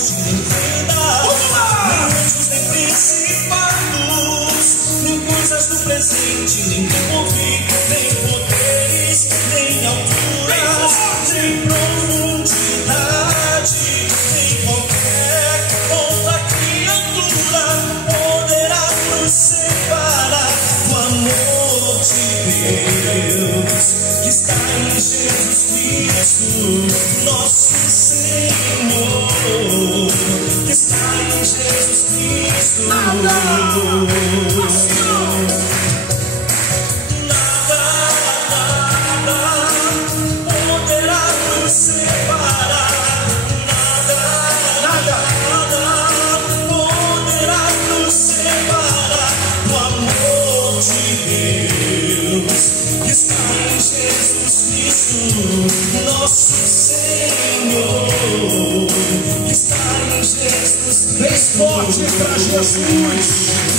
te entenda. Nem anjos, nem principados, nem coisas do presente, nem tempo vivo, nem poderes, nem alturas, nem profundidade, nem qualquer outra criatura poderá nos separar do amor de Deus que está em Jesus Cristo, nosso Senhor, que está em Jesus Cristo. Nada poderá nos separar, nada poderá nos separar do amor de Deus que está em Jesus Cristo, nosso Senhor, que está em Jesus Cristo. Bem forte para Jesus.